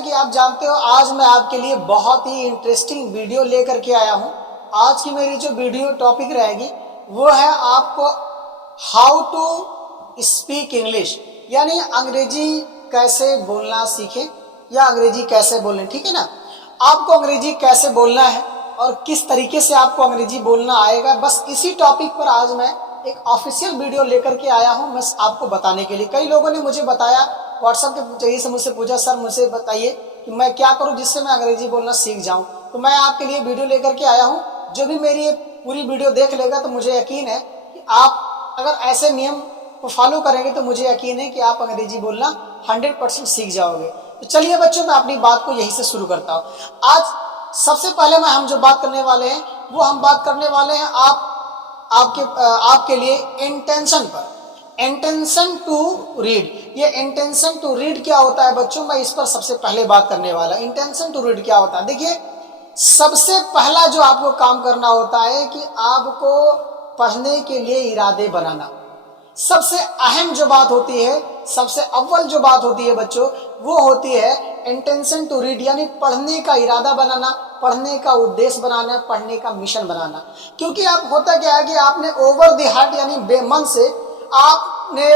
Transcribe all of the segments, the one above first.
कि आप जानते हो आज मैं आपके लिए बहुत ही इंटरेस्टिंग वीडियो लेकर के आया हूं। आज की मेरी जो वीडियो टॉपिक रहेगी वो है आपको हाउ टू स्पीक इंग्लिश, यानी अंग्रेजी कैसे बोलना सीखें या अंग्रेजी कैसे बोलें। ठीक है ना, आपको अंग्रेजी कैसे बोलना है और किस तरीके से आपको अंग्रेजी बोलना आएगा, बस इसी टॉपिक पर आज मैं एक ऑफिशियल वीडियो लेकर के आया हूं मैं आपको बताने के लिए। कई लोगों ने मुझे बताया, व्हाट्सएप के जरिए से मुझसे पूछा, सर मुझे बताइए कि मैं क्या करूं जिससे मैं अंग्रेजी बोलना सीख जाऊं। तो मैं आपके लिए वीडियो लेकर के आया हूं। जो भी मेरी ये पूरी वीडियो देख लेगा तो मुझे यकीन है कि आप अगर ऐसे नियम को फॉलो करेंगे तो मुझे यकीन है कि आप अंग्रेजी बोलना 100% सीख जाओगे। तो चलिए बच्चों, मैं अपनी बात को यहीं से शुरू करता हूँ। आज सबसे पहले हम जो बात करने वाले हैं वो हम बात करने वाले हैं आपके लिए इंटेंशन पर। Intention to read. ये इंटेंशन टू रीड क्या होता है बच्चों, मैं इस पर सबसे पहले बात करने वाला। इंटेंशन टू रीड क्या होता है, देखिए सबसे पहला जो आपको काम करना होता है कि आपको पढ़ने के लिए इरादे बनाना। सबसे अहम जो बात होती है, सबसे अव्वल जो बात होती है बच्चों, वो होती है इंटेंशन टू रीड, यानी पढ़ने का इरादा बनाना, पढ़ने का उद्देश्य बनाना, पढ़ने का मिशन बनाना। क्योंकि आप होता क्या है कि आपने ओवर द हार्ट यानी बेमन से आपने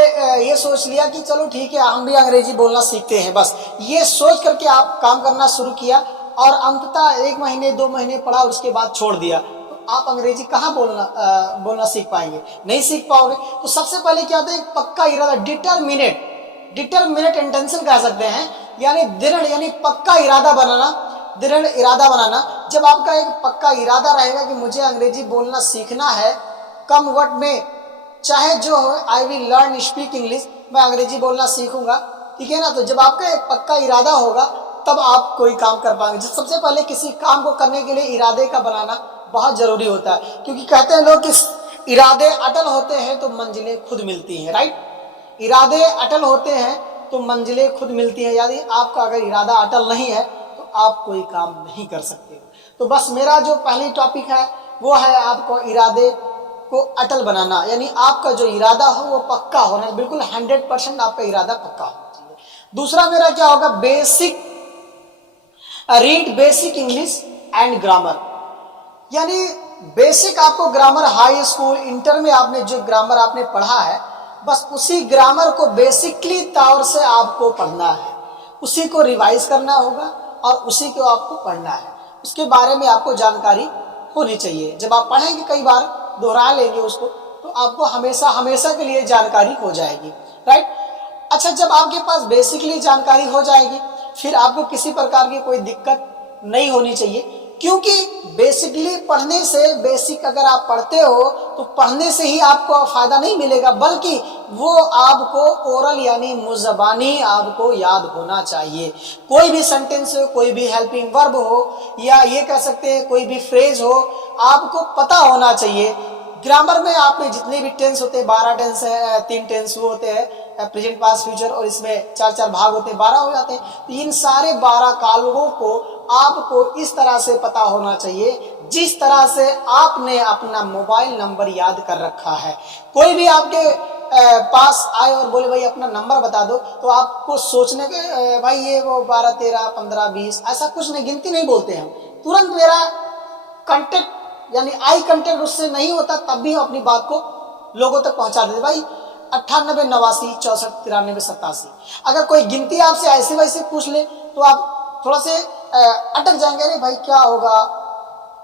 ये सोच लिया कि चलो ठीक है हम भी अंग्रेजी बोलना सीखते हैं, बस ये सोच करके आप काम करना शुरू किया और अंततः 1 महीने 2 महीने पढ़ा और उसके बाद छोड़ दिया, तो आप अंग्रेजी कहाँ बोलना सीख पाएंगे, नहीं सीख पाओगे। तो सबसे पहले क्या होता है, एक पक्का इरादा, डिटरमिनेट इंटेंशन कह सकते हैं, यानी दृढ़ यानी पक्का इरादा बनाना, दृढ़ इरादा बनाना। जब आपका एक पक्का इरादा रहेगा कि मुझे अंग्रेजी बोलना सीखना है, कम वट में चाहे जो हो, I will learn speak English, मैं अंग्रेजी बोलना सीखूंगा, ठीक है ना। तो जब आपका एक पक्का इरादा होगा तब आप कोई काम कर पाएंगे। सबसे पहले किसी काम को करने के लिए इरादे का बनाना बहुत जरूरी होता है, क्योंकि कहते हैं लोग कि इरादे अटल होते हैं तो मंजिलें खुद मिलती हैं, राइट। इरादे अटल होते हैं तो मंजिलें खुद मिलती हैं, यानी आपका अगर इरादा अटल नहीं है तो आप कोई काम नहीं कर सकते। तो बस मेरा जो पहली टॉपिक है वो है आपको इरादे को अटल बनाना, यानी आपका जो इरादा हो वो पक्का होना, बिल्कुल 100% आपका इरादा पक्का होना चाहिए। दूसरा मेरा क्या होगा, read basic English and grammar, यानी बेसिक आपको ग्रामर, हाई स्कूल इंटर में आपने जो ग्रामर आपने पढ़ा है, बस उसी ग्रामर को बेसिकली तौर से आपको पढ़ना है, उसी को रिवाइज करना होगा और उसी को आपको पढ़ना है। उसके बारे में आपको जानकारी होनी चाहिए। जब आप पढ़ेंगे कई बार दोहरा लेंगे उसको, तो आपको हमेशा हमेशा के लिए जानकारी हो जाएगी, राइट। अच्छा, जब आपके पास बेसिकली जानकारी हो जाएगी फिर आपको किसी प्रकार की कोई दिक्कत नहीं होनी चाहिए, क्योंकि बेसिकली पढ़ने से, बेसिक अगर आप पढ़ते हो तो पढ़ने से ही आपको फायदा नहीं मिलेगा, बल्कि वो आपको ओरल यानी मुज़बानी आपको याद होना चाहिए। कोई भी सेंटेंस हो, कोई भी हेल्पिंग वर्ब हो, या ये कह सकते हैं कोई भी फ्रेज हो, आपको पता होना चाहिए। ग्रामर में आपने जितने भी टेंस होते हैं, 12 टेंस है, 3 टेंस वो होते हैं, प्रेजेंट पास्ट फ्यूचर, और इसमें 4 भाग होते हैं, 12 हो जाते हैं। तो इन सारे 12 कालों को आपको इस तरह से पता होना चाहिए जिस तरह से आपने अपना मोबाइल नंबर याद कर रखा है। कोई भी आपके पास आए और बोले भाई अपना नंबर बता दो, तो आपको सोचने के भाई ये वो 12 13 15 20 ऐसा कुछ नहीं, गिनती नहीं बोलते हम, तुरंत मेरा कांटेक्ट यानी आई कांटेक्ट उससे नहीं होता, तब भी हम अपनी बात को लोगों तक पहुंचा देते। भाई 98 89 64 93 87, अगर कोई गिनती आपसे ऐसे वैसे पूछ ले तो आप थोड़ा से अटक जाएंगे, अरे भाई क्या होगा,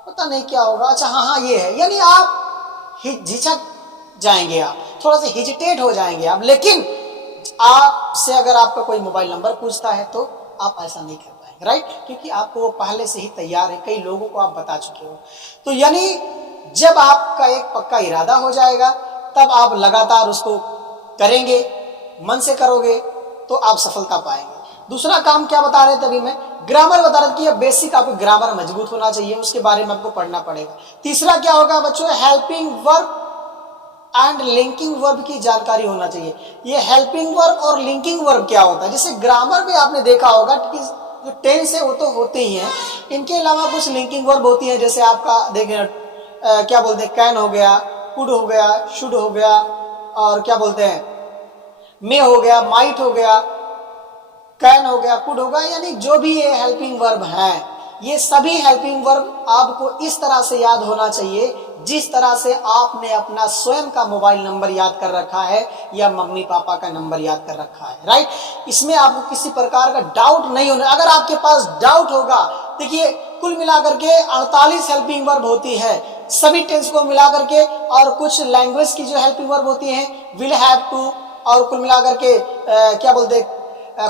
पता नहीं क्या होगा, अच्छा हाँ ये है, यानी आप झिझक जाएंगे, आप थोड़ा से हिजिटेट हो जाएंगे आप। लेकिन आपसे अगर आपका कोई मोबाइल नंबर पूछता है तो आप ऐसा नहीं कर पाएंगे, राइट, क्योंकि आपको वो पहले से ही तैयार है, कई लोगों को आप बता चुके हो। तो यानी जब आपका एक पक्का इरादा हो जाएगा तब आप लगातार उसको करेंगे, मन से करोगे तो आप सफलता पाएंगे। दूसरा काम क्या बता रहे थे अभी मैं, ग्रामर बता रहे थे कि बेसिक आपको ग्रामर मजबूत होना चाहिए, उसके बारे में आपको पढ़ना पड़ेगा। तीसरा क्या होगा बच्चों, helping verb and linking verb की जानकारी होना चाहिए। ये हेल्पिंग वर्ब और लिंकिंग वर्ब क्या होता है, जैसे ग्रामर में आपने देखा होगा कि जो टेंस है वो तो होते ही हैं, इनके अलावा कुछ लिंकिंग वर्ब होती है, जैसे आपका देखें क्या बोलते हैं, कैन हो गया, कुड हो गया, शुड हो गया, और क्या बोलते हैं मे हो गया, माइट हो गया, कैन हो गया, कुड होगा, यानी जो भी ये हेल्पिंग वर्ब हैं, ये सभी हेल्पिंग वर्ब आपको इस तरह से याद होना चाहिए जिस तरह से आपने अपना स्वयं का मोबाइल नंबर याद कर रखा है या मम्मी पापा का नंबर याद कर रखा है, राइट। इसमें आपको किसी प्रकार का डाउट नहीं होना। अगर आपके पास डाउट होगा, देखिए कुल मिलाकर के 48 हेल्पिंग वर्ब होती है सभी टेंस को मिलाकर के, और कुछ लैंग्वेज की जो हेल्पिंग वर्ब होती हैं विल हैव टू, और कुल मिलाकर के क्या बोलते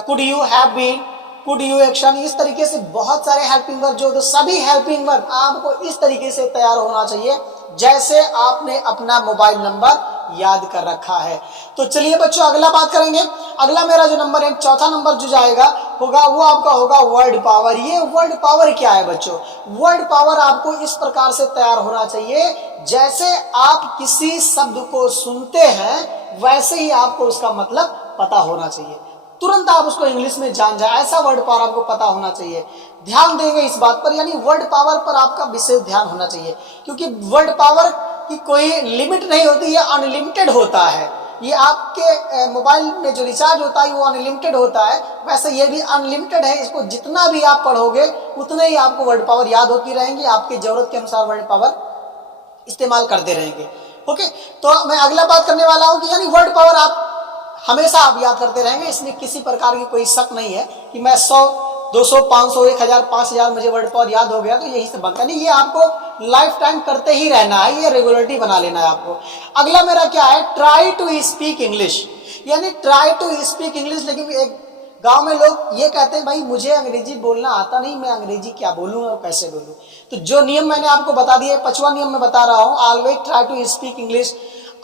could you have been, could you action, इस तरीके से बहुत सारे हेल्पिंग वर्ब जो, तो सभी हेल्पिंग वर्ब आपको इस तरीके से तैयार होना चाहिए जैसे आपने अपना मोबाइल नंबर याद कर रखा है। तो चलिए बच्चों अगला बात करेंगे। अगला मेरा जो नंबर है, चौथा नंबर जो जाएगा होगा वो आपका होगा वर्ड पावर। ये वर्ड पावर क्या है बच्चों? वर्ड पावर आपको इस प्रकार से तैयार होना चाहिए जैसे आप किसी शब्द को सुनते हैं वैसे ही आपको उसका मतलब पता होना चाहिए, तुरंत आप उसको इंग्लिश में जान जाए, ऐसा वर्ड पावर आपको पता होना चाहिए। ध्यान देंगे इस बात पर, यानी वर्ड पावर पर आपका विशेष ध्यान होना चाहिए, क्योंकि वर्ड पावर की कोई लिमिट नहीं होती, ये अनलिमिटेड होता है। ये आपके मोबाइल में जो रिचार्ज होता है वो अनलिमिटेड होता है, वैसे ये भी अनलिमिटेड है। इसको जितना भी आप पढ़ोगे उतने ही आपको वर्ड पावर याद होती रहेंगी, आपकी जरूरत के अनुसार वर्ड पावर इस्तेमाल करते रहेंगे। ओके, तो मैं अगला बात करने वाला हूं कि यानी वर्ड पावर आप हमेशा आप याद करते रहेंगे, इसमें किसी प्रकार की कोई शक नहीं है कि मैं 100, 200, 500, 1000, 5000 मुझे वर्ड पावर याद हो गया तो यही से बनता नहीं। ये आपको लाइफ टाइम करते ही रहना है, ये रेगुलरिटी बना लेना है आपको। अगला मेरा क्या है, ट्राई टू स्पीक इंग्लिश, यानी ट्राई टू स्पीक इंग्लिश। लेकिन एक गांव में लोग ये कहते हैं भाई मुझे अंग्रेजी बोलना आता नहीं, मैं अंग्रेजी क्या बोलूँ और कैसे बोलूँ। तो जो नियम मैंने आपको बता दिया, 5वां नियम मैं बता रहा हूँ, always try to speak English.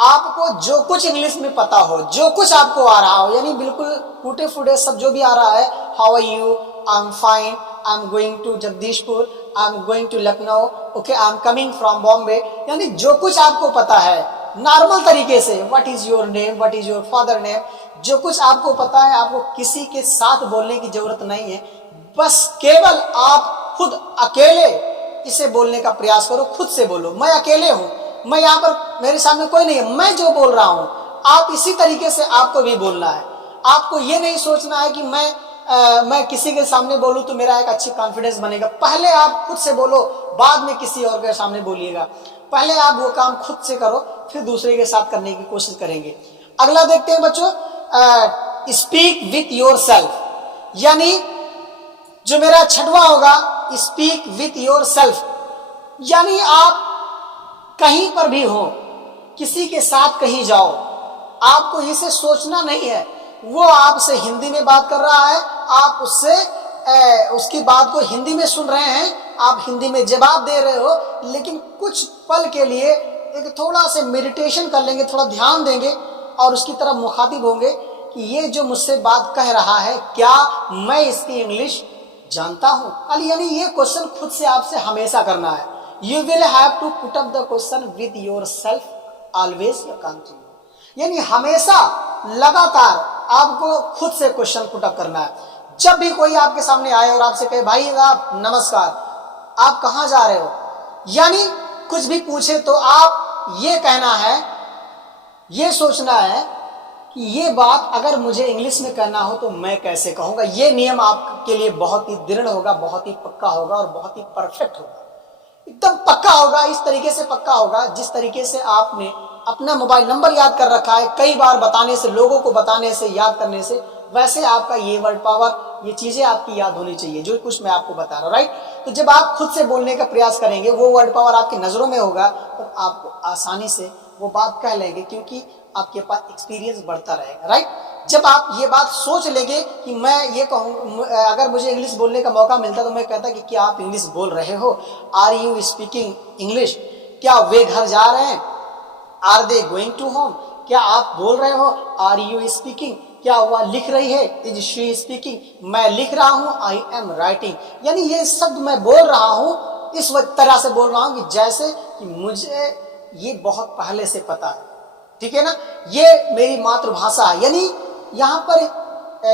आपको जो कुछ इंग्लिश में पता हो, जो कुछ आपको आ रहा हो, यानी बिल्कुल टूटे फूटे सब जो भी आ रहा है, how are you, I am fine, I am going to Jagdishpur, I am going to Lucknow, okay, I am coming from Bombay, यानी जो कुछ आपको पता है नॉर्मल तरीके से, what is your name, what is your father name, जो कुछ आपको पता है, आपको किसी के साथ बोलने की जरूरत नहीं है, बस केवल आप खुद अकेले इसे बोलने का प्रयास करो। खुद से बोलो, मैं अकेले हूं, मैं यहाँ पर, मेरे सामने कोई नहीं है, मैं जो बोल रहा हूं आप इसी तरीके से आपको भी बोलना है। आपको ये नहीं सोचना है कि मैं किसी के सामने बोलूं तो मेरा एक अच्छी कॉन्फिडेंस बनेगा। पहले आप खुद से बोलो, बाद में किसी और के सामने बोलिएगा। पहले आप वो काम खुद से करो, फिर दूसरे के साथ करने की कोशिश करेंगे। अगला देखते हैं बच्चों, स्पीक विथ योर सेल्फ, यानी जो मेरा 6वां होगा, स्पीक विथ योर सेल्फ, यानी आप कहीं पर भी हो, किसी के साथ कहीं जाओ, आपको इसे सोचना नहीं है वो आपसे हिंदी में बात कर रहा है, आप उससे उसकी बात को हिंदी में सुन रहे हैं, आप हिंदी में जवाब दे रहे हो, लेकिन कुछ पल के लिए एक थोड़ा से मेडिटेशन कर लेंगे, थोड़ा ध्यान देंगे और उसकी तरफ मुखातिब होंगे कि ये जो मुझसे बात कह रहा है क्या मैं इसकी इंग्लिश जानता हूं। यानी ये क्वेश्चन खुद से आपसे हमेशा करना है। You will have to put up the question with yourself, always you continue, यानी हमेशा लगातार आपको खुद से क्वेश्चन पुट अप करना है। जब भी कोई आपके सामने आए और आपसे कहे भाई आप नमस्कार, आप कहाँ जा रहे हो, यानी कुछ भी पूछे तो आप ये कहना है, ये सोचना है कि ये बात अगर मुझे इंग्लिश में कहना हो तो मैं कैसे कहूँगा। ये नियम आपके लिए बहुत ही दृढ़ होगा, बहुत ही पक्का होगा और बहुत ही परफेक्ट होगा, एकदम पक्का होगा। इस तरीके से पक्का होगा जिस तरीके से आपने अपना मोबाइल नंबर याद कर रखा है, कई बार बताने से, लोगों को बताने से, याद करने से, वैसे आपका ये वर्ड पावर, ये चीजें आपकी याद होनी चाहिए जो कुछ मैं आपको बता रहा हूँ, राइट। तो जब आप खुद से बोलने का प्रयास करेंगे, वो वर्ड पावर आपकी नजरों में होगा, तो आपको आसानी से वो बात कह लेंगे, क्योंकि आपके पास एक्सपीरियंस बढ़ता रहेगा, राइट। जब आप ये बात सोच लेंगे कि मैं ये कहूँ, अगर मुझे इंग्लिश बोलने का मौका मिलता तो मैं कहता कि क्या आप इंग्लिश बोल रहे हो, आर यू स्पीकिंग इंग्लिश, क्या वे घर जा रहे हैं, are they going to home, क्या आप बोल रहे हो, आर यू स्पीकिंग, क्या वह लिख रही है, इज शी स्पीकिंग, मैं लिख रहा हूँ, आई एम राइटिंग, यानी ये शब्द मैं बोल रहा हूँ इस तरह से बोल रहा हूँ कि जैसे कि मुझे ये बहुत पहले से पता है, ठीक है ना, ये मेरी मातृभाषा है। यानी यहाँ पर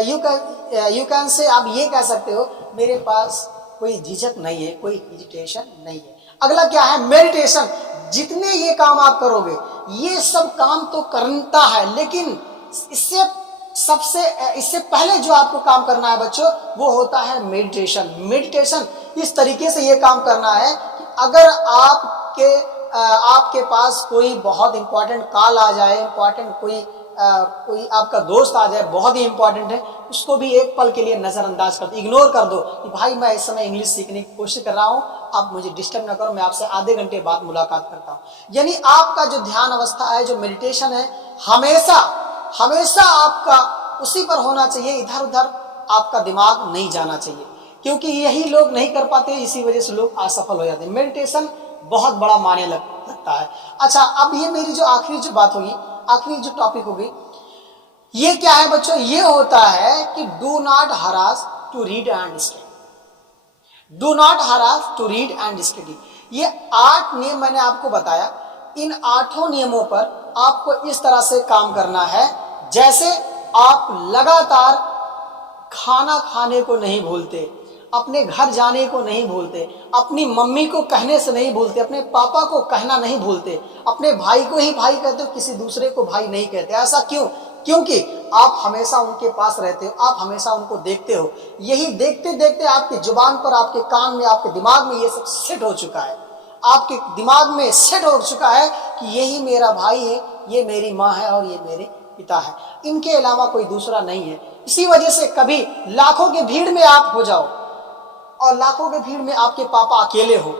यू कैन से, आप ये कह सकते हो मेरे पास कोई झिझक नहीं है, कोई हेजिटेशन नहीं है। अगला क्या है, मेडिटेशन। जितने ये काम आप करोगे, ये सब काम तो करता है, लेकिन इससे सबसे इससे पहले जो आपको काम करना है बच्चों, वो होता है मेडिटेशन। मेडिटेशन इस तरीके से ये काम करना है कि अगर आपके पास कोई बहुत इंपॉर्टेंट कॉल आ जाए, इंपॉर्टेंट कोई आपका दोस्त आ जाए, बहुत ही इंपॉर्टेंट है, उसको भी एक पल के लिए नजरअंदाज कर दो, इग्नोर कर दो कि भाई मैं इस समय इंग्लिश सीखने की कोशिश कर रहा हूं, आप मुझे डिस्टर्ब ना करो, मैं आपसे आधे घंटे बाद मुलाकात करता हूं। यानी आपका जो ध्यान अवस्था है, जो मेडिटेशन है, हमेशा आपका उसी पर होना चाहिए, इधर उधर आपका दिमाग नहीं जाना चाहिए, क्योंकि यही लोग नहीं कर पाते, इसी वजह से लोग असफल हो जाते हैं। मेडिटेशन बहुत बड़ा मायने लगता है। अच्छा, अब ये मेरी जो आखिरी जो बात होगी, आखिरी जो टॉपिक होगी, ये क्या है बच्चों? ये होता है कि do not harass to read and study. Do not harass to read and study. ये 8 नियम मैंने आपको बताया। इन 8 नियमों पर आपको इस तरह से काम करना है जैसे आप लगातार खाना खाने को नहीं भूलते, अपने घर जाने को नहीं भूलते, अपनी मम्मी को कहने से नहीं भूलते, अपने पापा को कहना नहीं भूलते, अपने भाई को ही भाई कहते हो, किसी दूसरे को भाई नहीं कहते। ऐसा क्यों? क्योंकि आप हमेशा उनके पास रहते हो, आप हमेशा उनको देखते हो। यही देखते देखते आपकी जुबान पर, आपके कान में, आपके दिमाग में ये सब सेट हो चुका है। आपके दिमाग में सेट हो चुका है कि यही मेरा भाई है, ये मेरी माँ है और ये मेरे पिता है, इनके अलावा कोई दूसरा नहीं है। इसी वजह से कभी लाखों की भीड़ में आप हो जाओ और लाखों की भीड़ में आपके पापा अकेले हो,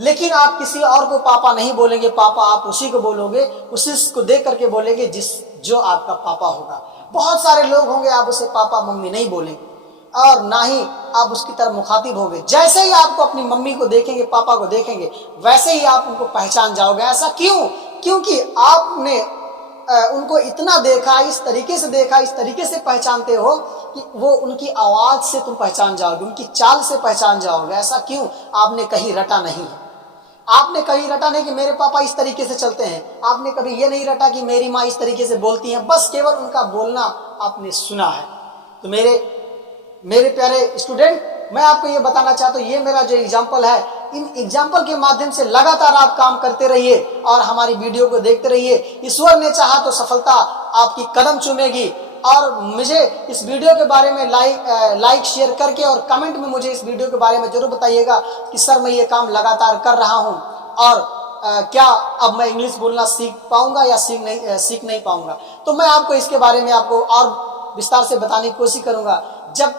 लेकिन आप किसी और को पापा नहीं बोलेंगे, पापा आप उसी को बोलोगे, उसी को देख करके बोलेंगे जो आपका पापा होगा। बहुत सारे लोग होंगे, आप उसे पापा मम्मी नहीं बोलेंगे और ना ही आप उसकी तरफ मुखातिब होंगे। जैसे ही आपको अपनी मम्मी को देखेंगे, पापा को देखेंगे, वैसे ही आप उनको पहचान जाओगे। ऐसा क्यों? क्योंकि आपने उनको इतना देखा, इस तरीके से देखा, इस तरीके से पहचानते हो कि वो उनकी आवाज से तुम पहचान जाओगे, उनकी चाल से पहचान जाओगे। ऐसा क्यों? आपने कहीं रटा नहीं है। आपने कहीं रटा नहीं कि मेरे पापा इस तरीके से चलते हैं, आपने कभी ये नहीं रटा कि मेरी माँ इस तरीके से बोलती है, बस केवल उनका बोलना आपने सुना है। तो मेरे प्यारे स्टूडेंट, मैं आपको ये बताना चाहता हूँ, ये मेरा जो एग्जाम्पल है, इन एग्जाम्पल के माध्यम से लगातार आप काम करते रहिए और हमारी वीडियो को देखते रहिए। ईश्वर ने चाहा तो सफलता आपकी कदम चूमेगी। और मुझे इस वीडियो के बारे में लाइक शेयर करके और कमेंट में मुझे इस वीडियो के बारे में जरूर बताइएगा कि सर मैं ये काम लगातार कर रहा हूँ और क्या अब मैं इंग्लिश बोलना सीख पाऊंगा या सीख नहीं पाऊंगा। तो मैं आपको इसके बारे में आपको और विस्तार से बताने की कोशिश करूंगा। जब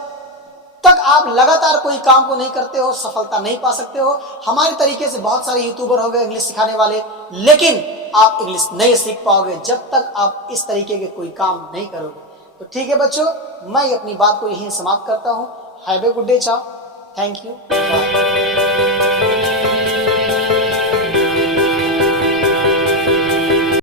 तक आप लगातार कोई काम को नहीं करते हो, सफलता नहीं पा सकते हो। हमारे तरीके से बहुत सारे यूट्यूबर हो गए इंग्लिश सिखाने वाले, लेकिन आप इंग्लिश नहीं सीख पाओगे जब तक आप इस तरीके के कोई काम नहीं करोगे। तो ठीक है बच्चों, मैं अपनी बात को यहीं समाप्त करता हूँ। हैव ए गुड डे, चाओ, थैंक यू।